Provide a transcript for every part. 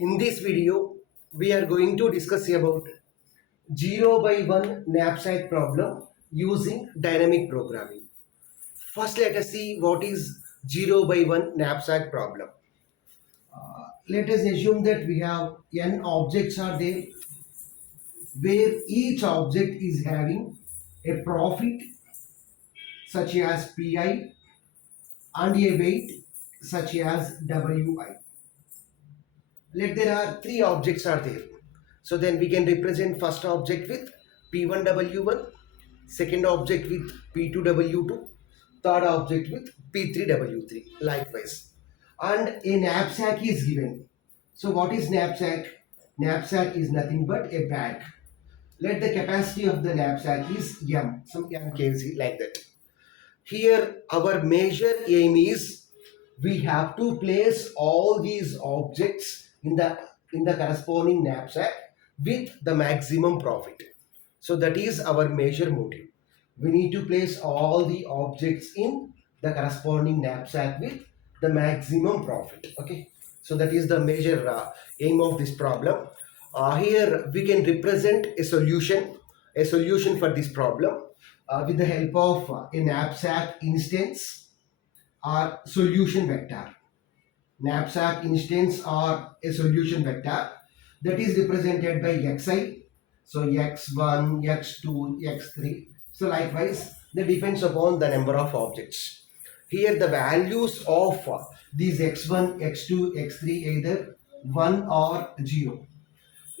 In this video, we are going to discuss about 0 by 1 knapsack problem using dynamic programming. First, let us see what is 0 by 1 knapsack problem. Let us assume that we have n objects are there where each object is having a profit such as pi and a weight such as wi. Let there are three objects are there. So then we can represent first object with P1W1, second object with P2W2, third object with P3W3, likewise. And a knapsack is given. So what is knapsack? Knapsack is nothing but a bag. Let the capacity of the knapsack is M, some M kg like that. Here our major aim is we have to place all these objects in the corresponding knapsack with the maximum profit. So that is our major motive. We need to place all the objects in the corresponding knapsack with the maximum profit. Okay, so that is the major aim of this problem. Here we can represent a solution for this problem with the help of a knapsack instance or solution vector. Knapsack instance or a solution vector that is represented by xi. So x1, x2, x3. So likewise, that depends upon the number of objects. Here the values of these x1, x2, x3 either 1 or 0.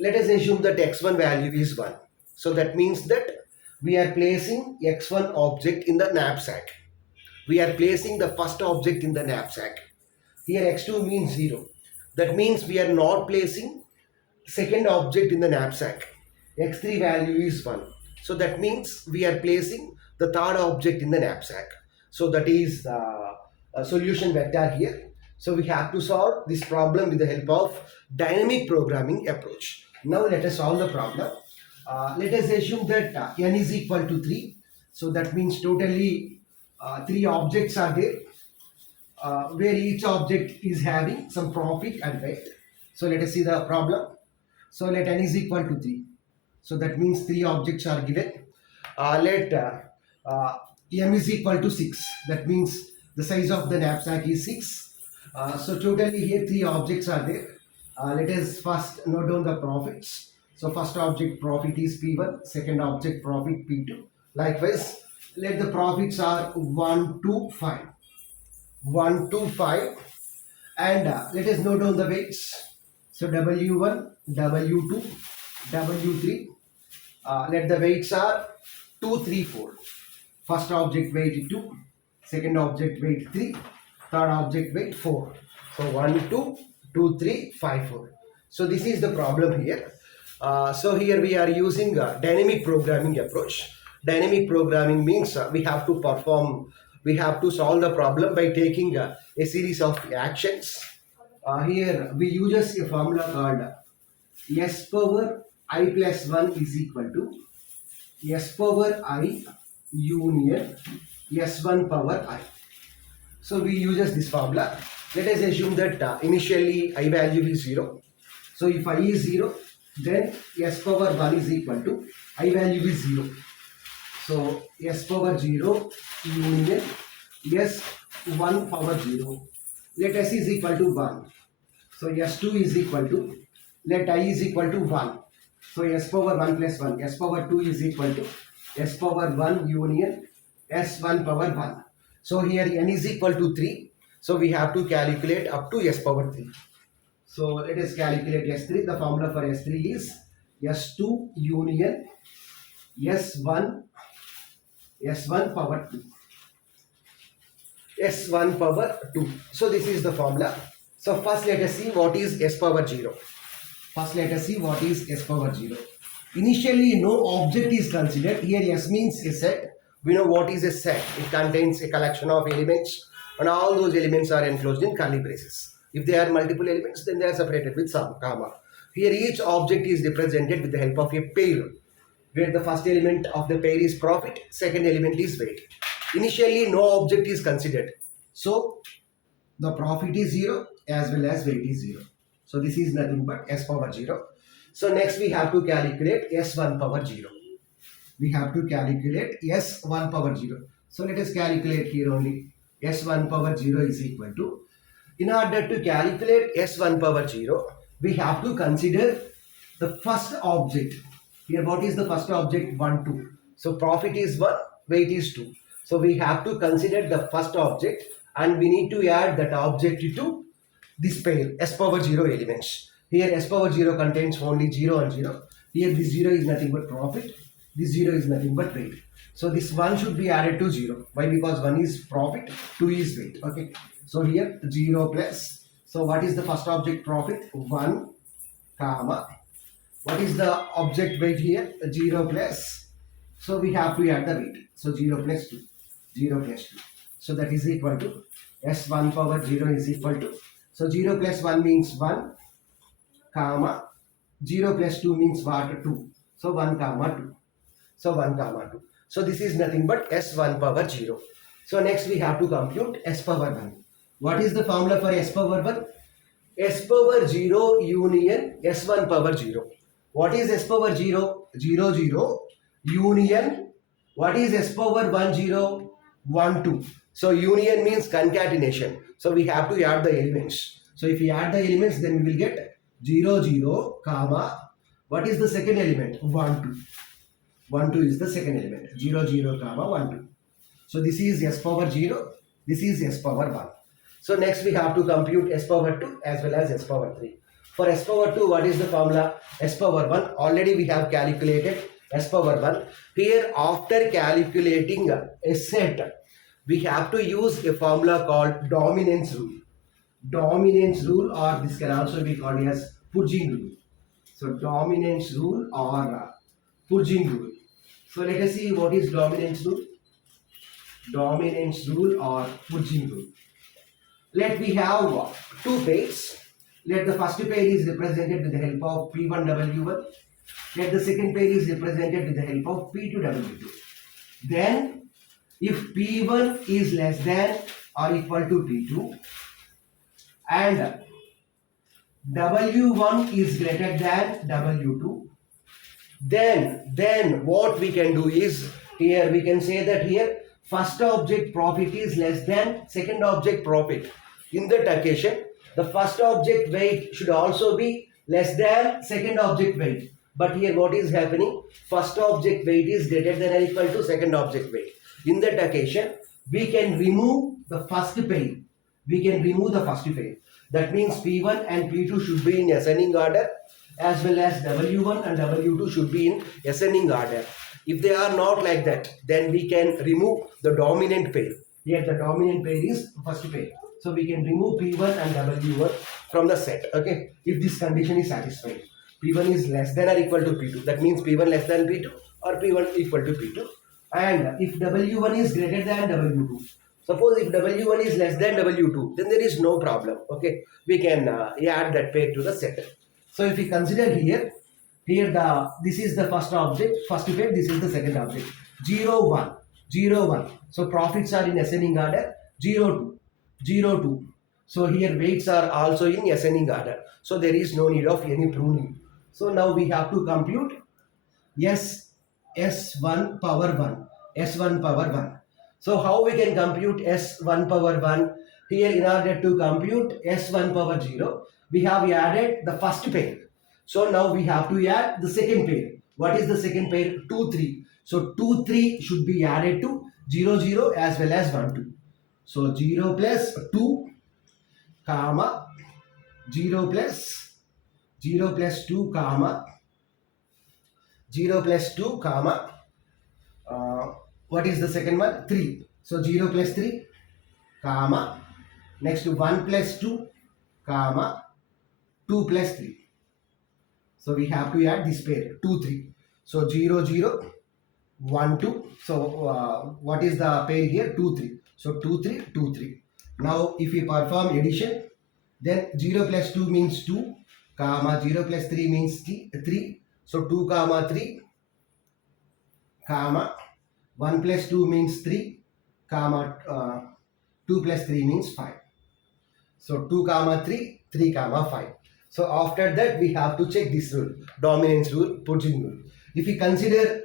Let us assume that x1 value is 1. So that means that we are placing x1 object in the knapsack. We are placing the first object in the knapsack. Here x2 means 0. That means we are not placing second object in the knapsack. x3 value is 1. So that means we are placing the third object in the knapsack. So that is a solution vector here. So we have to solve this problem with the help of dynamic programming approach. Now let us solve the problem. Let us assume that n is equal to 3. So that means totally 3 objects are there. Where each object is having some profit and weight. So let us see the problem. So let n is equal to 3. So that means 3 objects are given. Let m is equal to 6. That means the size of the knapsack is 6. So totally here 3 objects are there. Let us first note down the profits. So first object profit is P1, second object profit P2. Likewise, let the profits are 1 to 5. 1 to 5 and let us note down the weights. So W1, W2, W3. Let the weights are 2, 3, 4. First object weight 2, second object weight 3, third object weight 4. So 1, 2, 2, 3, 5, 4. So this is the problem here. So here we are using a dynamic programming approach. Dynamic programming means we have to solve the problem by taking a series of actions. Here we use a formula called s power I plus 1 is equal to s power I union s1 power I. So we use this formula. Let us assume that initially I value is 0. So if I is 0, then s power 1 is equal to I value is 0. So s power 0 union s1 power 0. Let s is equal to 1. So s2 is equal to, let I is equal to 1. So s power 1 plus 1. S power 2 is equal to s power 1 union s1 power 1. So here n is equal to 3. So we have to calculate up to s power 3. So let us calculate s3. The formula for s3 is s2 union s1 power 2. S1 power 2. So this is the formula. So first let us see what is s power 0. First let us see what is s power 0. Initially no object is considered. Here s means a set. We know what is a set. It contains a collection of elements and all those elements are enclosed in curly braces. If they are multiple elements, then they are separated with some comma. Here each object is represented with the help of a pair, where the first element of the pair is profit, second element is weight. Initially no object is considered. So the profit is 0 as well as weight is 0. So this is nothing but s power 0. So next we have to calculate s1 power 0. We have to calculate s1 power 0. So let us calculate here only. S1 power 0 is equal to, in order to calculate S1 power 0, we have to consider the first object. Here what is the first object? 1, 2. So profit is 1, weight is 2. So we have to consider the first object and we need to add that object to this pair S power 0 elements. Here S power 0 contains only 0 and 0. Here this 0 is nothing but profit. This 0 is nothing but weight. So this 1 should be added to 0. Why? Because 1 is profit, 2 is weight. Okay. So here 0 plus. So what is the first object? Profit 1, comma. What is the object weight here? 0 plus. So we have to add the weight. So 0 plus 2. 0 plus 2. So that is equal to S1 power 0 is equal to. So 0 plus 1 means 1, comma. 0 plus 2 means what? 2. So 1 comma 2. So 1 comma 2. So this is nothing but S1 power 0. So next we have to compute S power 1. What is the formula for S power 1? S power 0 union S1 power 0. What is S power 0? 0, 0 union. What is S power 1, 0? 1, 2. So union means concatenation. So we have to add the elements. So if we add the elements, then we will get 0, 0, comma. What is the second element? 1, 2. 1, 2 is the second element. 0, 0, comma 1, 2. So this is S power 0. This is S power 1. So next we have to compute S power 2 as well as S power 3. For S power 2, what is the formula? S power 1. Already we have calculated S power 1. Here after calculating a set, we have to use a formula called dominance rule. Dominance rule, or this can also be called as purging rule. So dominance rule or purging rule. So let us see what is dominance rule. Dominance rule or purging rule. Let we have two pairs. Let the first pair is represented with the help of P1W1. Let the second pair is represented with the help of P2W2. Then if P1 is less than or equal to P2 and W1 is greater than W2, then what we can do is, here we can say that here first object profit is less than second object profit. In that occasion, the first object weight should also be less than second object weight. But here what is happening? First object weight is greater than or equal to second object weight. In that occasion, we can remove the first pair. We can remove the first pair. That means P1 and P2 should be in ascending order, as well as W1 and W2 should be in ascending order. If they are not like that, then we can remove the dominant pair. Here the dominant pair is first pair. So we can remove P1 and W1 from the set. Okay. If this condition is satisfied. P1 is less than or equal to P2. That means P1 less than P2 or P1 equal to P2. And if W1 is greater than W2. Suppose if W1 is less than W2, then there is no problem. Okay. We can add that pair to the set. So if we consider here this is the first object, first pair, this is the second object. 0, 1, 0, 1. So profits are in ascending order. 0, 2, 0, 2. So here weights are also in ascending order. So there is no need of any pruning. So now we have to compute S1 power 1. S1 power 1. So how we can compute S1 power 1? Here in order to compute S1 power 0, we have added the first pair. So now we have to add the second pair. What is the second pair? 2, 3. So 2, 3 should be added to 0, 0 as well as 1, 2. So 0 plus 2, comma, 0 plus 2, comma, 0 plus 2, comma, what is the second one? 3. So 0 plus 3, comma, next 1 plus 2, comma, 2 plus 3. So we have to add this pair, 2, 3. So 0, 0, 1, 2. So what is the pair here? 2, 3. So 2, 3, 2, 3. Now if we perform addition, then 0 plus 2 means 2, comma, 0 plus 3 means 3. So 2, comma, 3, comma, 1 plus 2 means 3, comma, 2 plus 3 means 5. So 2, comma, 3, 3, comma, 5. So after that, we have to check this rule, dominance rule, purging rule. If we consider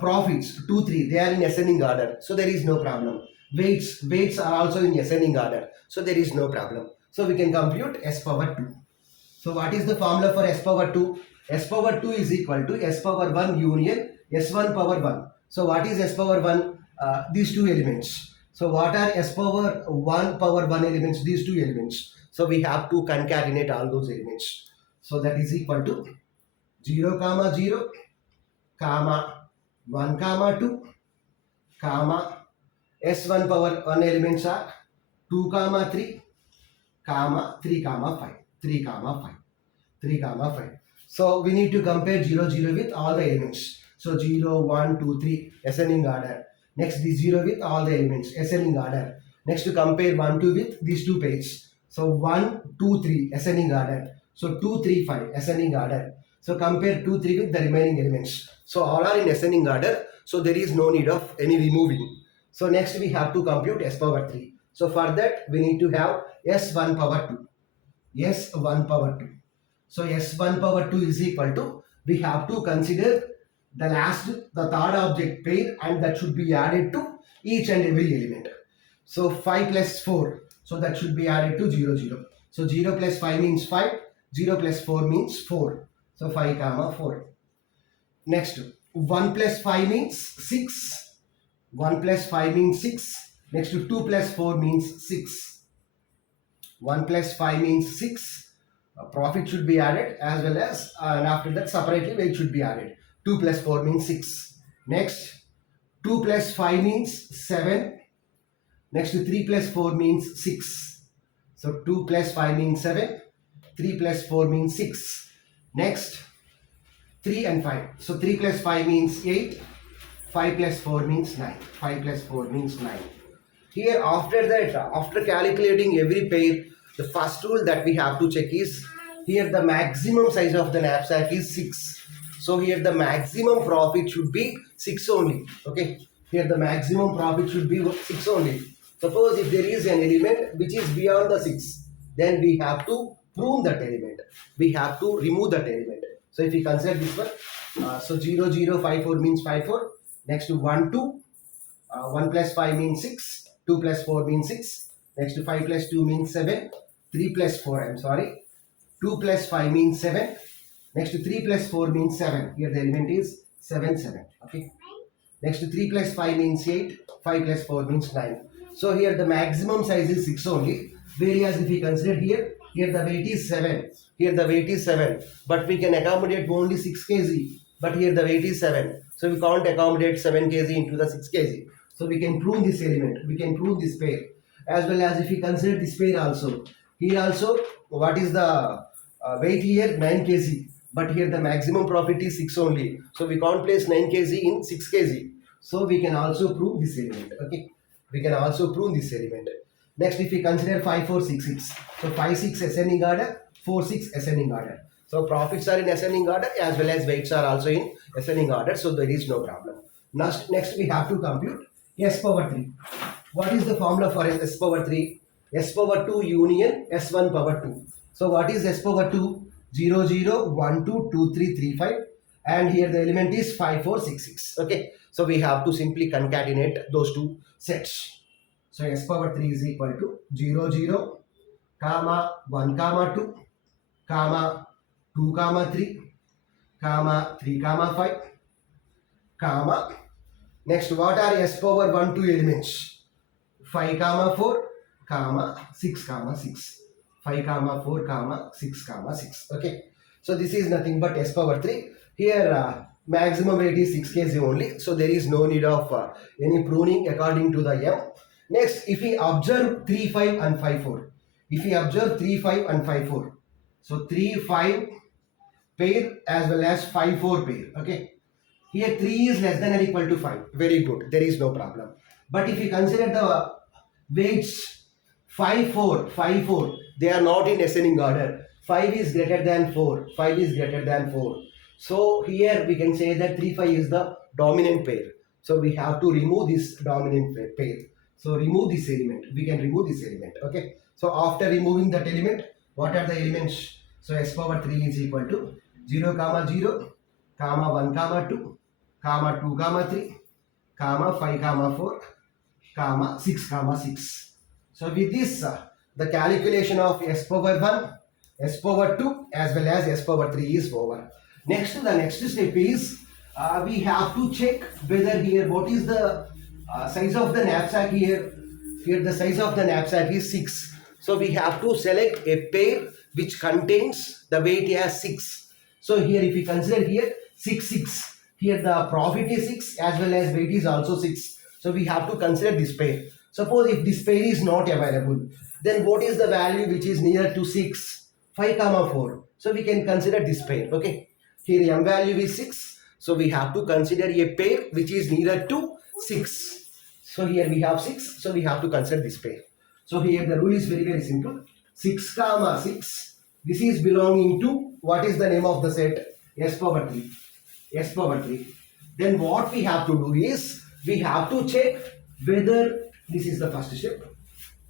profits 2, 3, they are in ascending order, so there is no problem. Weights are also in ascending order, so there is no problem. So we can compute s power 2. So what is the formula for s power 2? S power 2 is equal to s power 1 union s1 power 1. So what is s power 1? These two elements. So what are s power 1 power 1 elements? These two elements. So we have to concatenate all those elements. So that is equal to 0 comma 0 comma 1 comma 2 comma s1 power 1 elements are 2 comma 3 comma 3 comma 5 3 comma 5 3 comma 5. So we need to compare 0 0 with all the elements. So 0 1 2 3 ascending order. Next this 0 with all the elements ascending order. Next to compare 1 2 with these two pairs. So 1 2 3 ascending order. So 2 3 5 ascending order. So compare 2 3 with the remaining elements. So all are in ascending order. So there is no need of any removing. So next we have to compute s power 3. So for that we need to have s1 power 2. S1 power 2. So S1 power 2 is equal to, we have to consider the third object pair, and that should be added to each and every element. So 5 plus 4. So that should be added to 0 0. So 0 plus 5 means 5. 0 plus 4 means 4. So 5 comma 4. Next 1 plus 5 means 6. 1 plus 5 means 6. Next to 2 plus 4 means 6. 1 plus 5 means 6. Profit should be added, as well as and after that separately weight should be added. 2 plus 4 means 6. Next 2 plus 5 means 7. Next to 3 plus 4 means 6. So 2 plus 5 means 7. 3 plus 4 means 6. Next 3 and 5. So 3 plus 5 means 8. 5 plus 4 means 9. 5 plus 4 means 9. Here after that, after calculating every pair, the first rule that we have to check is, here the maximum size of the knapsack is 6. So here the maximum profit should be 6 only. Okay. Here the maximum profit should be 6 only. Suppose if there is an element which is beyond the 6, then we have to prune that element. We have to remove that element. So if we consider this one, so 0 0 5 4 means 5 4. Next to 1 2, 1 plus 5 means 6. 2 plus 4 means 6. Next to 5 plus 2 means 7. 3 plus 4, I'm sorry. 2 plus 5 means 7. Next to 3 plus 4 means 7. Here the element is 7 7. Okay. Next to 3 plus 5 means 8. 5 plus 4 means 9. So here the maximum size is 6 only. Whereas if we consider here the weight is 7. Here the weight is 7. But we can accommodate only 6 kg. But here the weight is 7. So we can't accommodate 7 kg into the 6 kg. So we can prune this element. We can prune this pair. As well as if we consider this pair also. Here also, what is the weight here? 9 kg. But here the maximum profit is 6 only. So we can't place 9 kg in 6 kg. So we can also prune this element. Okay. We can also prune this element. Next, if we consider 5 4 6 6. So 5 6 ascending order, 4 6 ascending order. So profits are in ascending order, as well as weights are also in ascending order. So there is no problem. Next we have to compute s power 3. What is the formula for s power 3? S power 2 union S1 power 2. So what is S power 2? 0 0 1 2 2 3 3 5, and here the element is 5 4 6 6. Okay. So we have to simply concatenate those two sets. So S power 3 is equal to 0 0 comma 1 comma 2 comma 2 comma 3 comma 3 comma 5 comma, next what are S power 1 2 elements? 5 comma 4 comma 6 comma 6. 5 comma 4 comma 6 comma 6. Okay. So this is nothing but S power 3. Here maximum weight is 6 kg only. So there is no need of any pruning according to the M. Next, if we observe 3 5 and 5 4. If we observe 3 5 and 5 4. So 3 5 pair as well as 5 4 pair. Okay. Here 3 is less than or equal to 5. Very good. There is no problem. But if you consider the weights 5 4, 5 4, they are not in ascending order. 5 is greater than 4. 5 is greater than 4. So here we can say that 3 5 is the dominant pair. So we have to remove this dominant pair. So remove this element. We can remove this element. Okay. So after removing that element, What are the elements? So s power 3 is equal to 0 comma 0 comma 1 comma 2 comma 2 comma 3 comma 5 comma 4 comma 6 comma 6. So with this the calculation of s power 1, s power 2 as well as s power 3 is over. Next, the next step is we have to check whether here what is the size of the knapsack here. Here the size of the knapsack is 6. So we have to select a pair which contains the weight as 6. So here if we consider here 6 6, here the profit is 6 as well as weight is also 6. So we have to consider this pair. Suppose if this pair is not available, then what is the value which is near to 6? 5 comma 4. So we can consider this pair. Okay. Here m value is 6. So we have to consider a pair which is nearer to 6. So here we have 6. So we have to consider this pair. So here the rule is very simple. 6 comma 6. This is belonging to, what is the name of the set? S power 3. S power 3. Then what we have to do is, we have to check whether, this is the first step,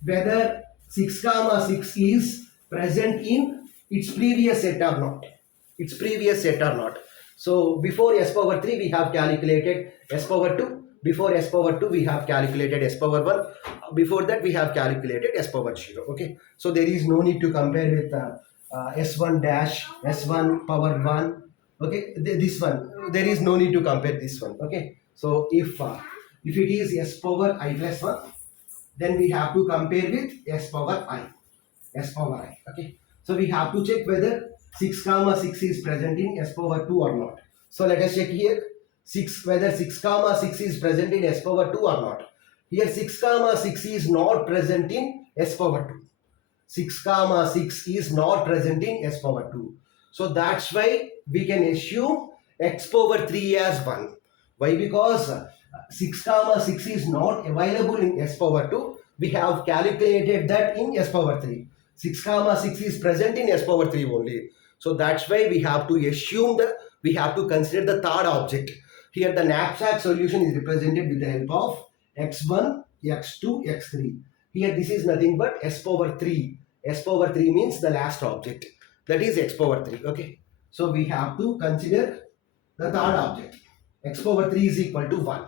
whether 6 comma 6 is present in its previous set or not. Its previous set or not. So before s power 3 we have calculated s power 2. Before s power 2 we have calculated s power 1. Before that we have calculated s power 0. Okay. So there is no need to compare with s1 dash, s1 power 1. Okay. This one. There is no need to compare this one. Okay. So if it is s power I plus 1, then we have to compare with s power I. S power I. Okay. So we have to check whether 6 comma 6 is present in s power 2 or not. So let us check here whether 6 comma 6 is present in s power 2 or not. Here 6 comma 6 is not present in s power 2. 6 comma 6 is not present in s power 2. So that's why we can assume x power 3 as 1. Why? Because 6 comma 6 is not available in s power 2. We have calculated that in s power 3. 6 comma 6 is present in s power 3 only. So that's why we have to assume that we have to consider the third object. Here the knapsack solution is represented with the help of x1, x2, x3. Here this is nothing but s power 3. S power 3 means the last object. That is x power 3. Okay. So we have to consider the third object. X power 3 is equal to 1.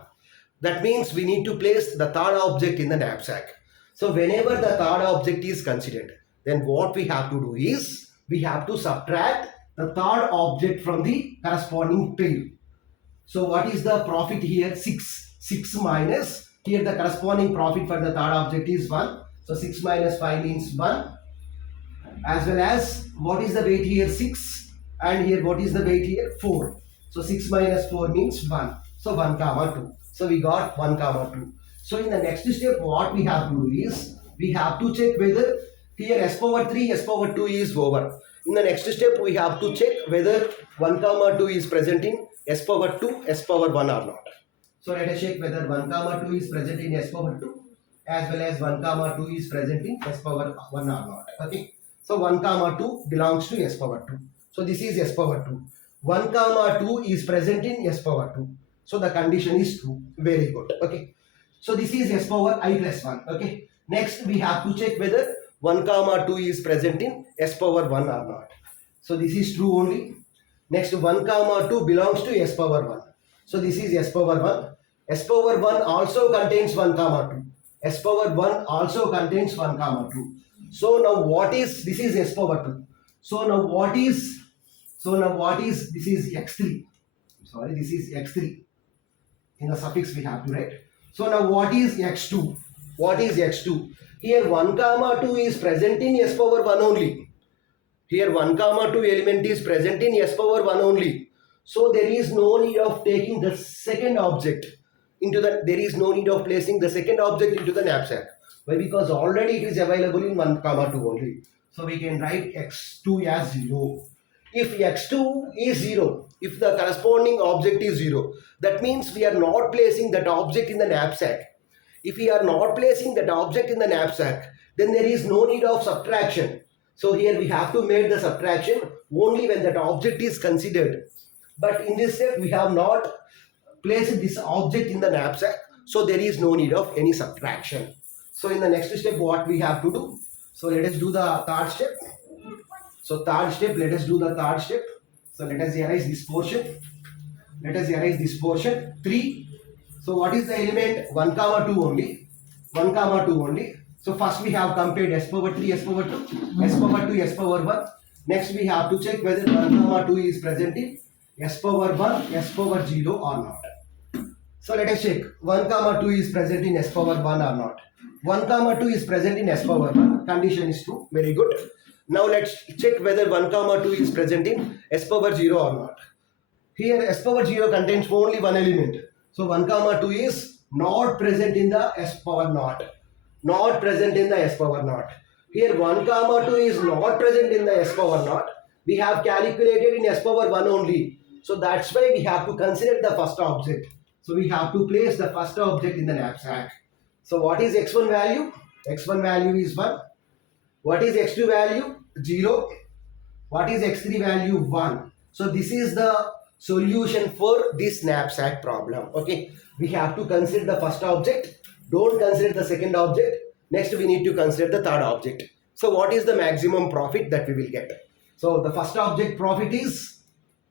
That means we need to place the third object in the knapsack. So whenever the third object is considered, then what we have to do is, we have to subtract the third object from the corresponding pair. So what is the profit here? 6. 6 minus, here the corresponding profit for the third object is 1. So 6 minus 5 means 1. As well as, what is the weight here? 6. And here what is the weight here? 4. So 6 minus 4 means 1. So 1 comma 2. So we got 1 comma 2. So in the next step what we have to do is, we have to check whether here s power 3, s power 2 is over. In the next step we have to check whether 1 comma 2 is present in s power 2, s power 1 or not. So let us check whether 1 comma 2 is present in s power 2 as well as 1 comma 2 is present in s power 1 or not. Okay. So 1 comma 2 belongs to s power 2. So this is s power 2. 1 comma 2 is present in s power 2. So the condition is true. Very good. Okay. So this is s power I plus 1. Okay. Next we have to check whether 1 comma 2 is present in s power 1 or not. So this is true only. Next 1 comma 2 belongs to s power 1. So this is s power 1. S power 1 also contains 1 comma 2. S power 1 also contains 1 comma 2. So now what is, this is s power 2. So now what is, this is x3. Sorry, this is x3. In the suffix we have to write. So now what is x2? What is x2? Here 1 comma 2 is present in s power 1 only. Here 1 comma 2 element is present in s power 1 only. So there is no need of taking the second object into the, there is no need of placing the second object into the knapsack. Why? Because already it is available in 1 comma 2 only. So we can write x2 as 0. If x2 is 0, if the corresponding object is 0, that means we are not placing that object in the knapsack. If we are not placing that object in the knapsack, then there is no need of subtraction. So here we have to make the subtraction only when that object is considered. But in this step we have not placed this object in the knapsack, so there is no need of any subtraction. So in the next step what we have to do? So let us do the third step. So third step, let us do the third step. So let us erase this portion. Let us erase this portion. 3. So what is the element? 1 comma 2 only. 1 comma 2 only. So first we have compared s power 3, s power 2, s power 2, s power 1. Next we have to check whether 1 comma 2 is present in s power 1, s power 0 or not. So let us check 1 comma 2 is present in s power 1 or not. 1 comma 2 is present in s power 1. Condition is true. Very good. Now let's check whether 1 comma 2 is present in s power 0 or not. Here s power 0 contains only one element. So 1 comma 2 is not present in the s power naught. Not present in the s power naught. Here 1 comma 2 is not present in the s power naught. We have calculated in s power 1 only. So that's why we have to consider the first object. So we have to place the first object in the knapsack. So what is x1 value? x1 value is 1. What is x2 value? 0. What is x3 value? 1. So this is the solution for this knapsack problem. Okay. We have to consider the first object. Don't consider the second object. Next we need to consider the third object. So what is the maximum profit that we will get? So the first object profit is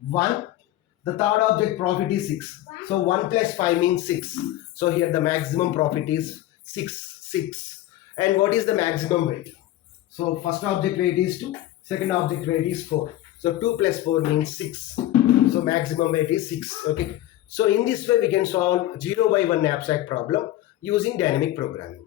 1. The third object profit is 6. So 1 plus 5 means 6. So here the maximum profit is 6. And what is the maximum weight? So first object weight is 2. Second object weight is 4. So 2 plus 4 means 6. So maximum weight is 6. Okay. So in this way we can solve 0 by 1 knapsack problem using dynamic programming.